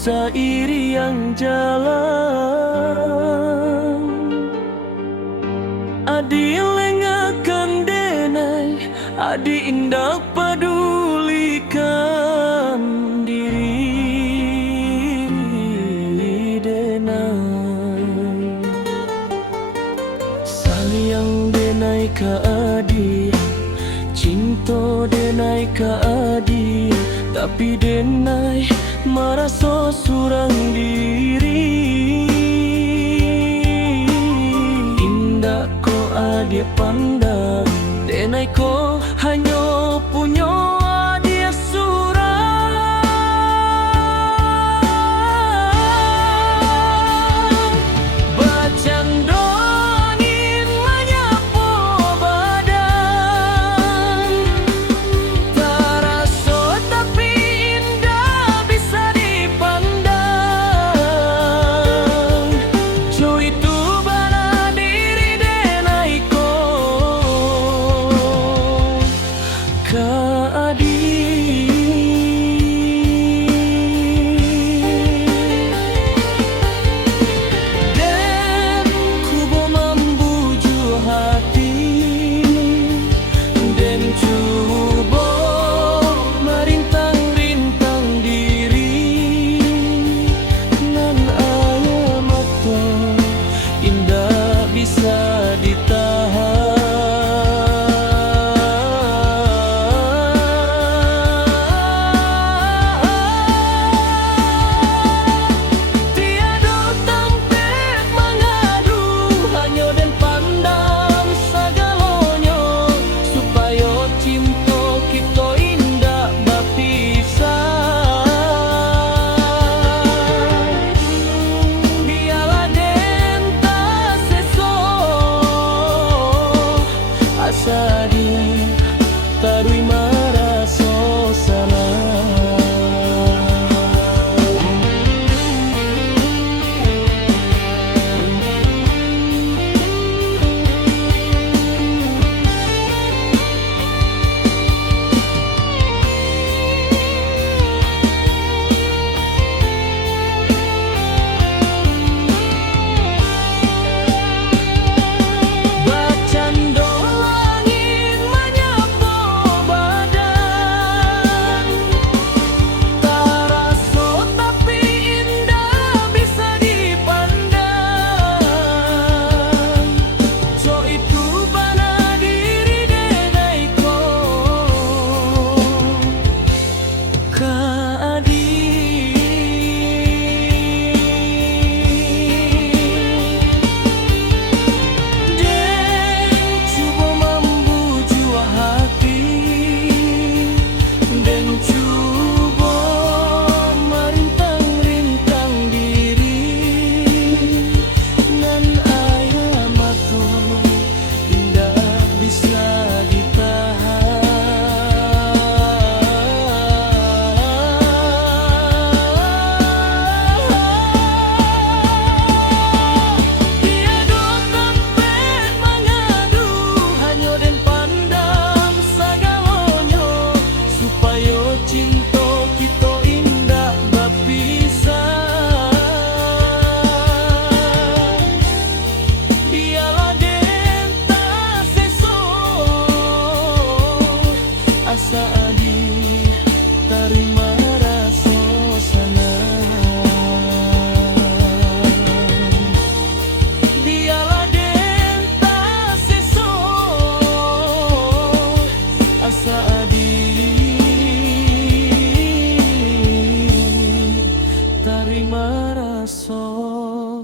sairi yang jalan. Adi lengakan denai, adi indah padulikan diri denai. Sayang denai ka adi, cinta denai ka adi, tapi denai merasa surang diri. Indah ko adia pandang, denai ko hanya punya adia surang. Bacando angin menyapu badan, terasa tapi indah bisa dipandang. Jo itu bala diri denai ko ka adi. Dan ku bo membuju hati, dan cuba merintang-rintang diri. Nan ayam mata indah bisa ditahan. Tiada tampek mengadu, hanya dan pandang segalanya, supaya cinta kita indah berpisah. Biarlah den tak sesok, asa dia tarui merasa salah. Bacando angin menyapu badan, terasa tapi indah bisa dipandang. Jo itu bala diri denai ko ka adi. Dan cuba membuju hati, dan cuba merintang-rintang diri. Nan ayam mata indah bisa ditahan. Tiada tampek mengadu, hanya dan pandang segalanya, supaya cinta kita indah berpisah. Biarlah den tak sesok, asa adi terima rasa senang. Biarlah den tak sesok, asa adi terima rasa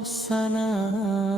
senang.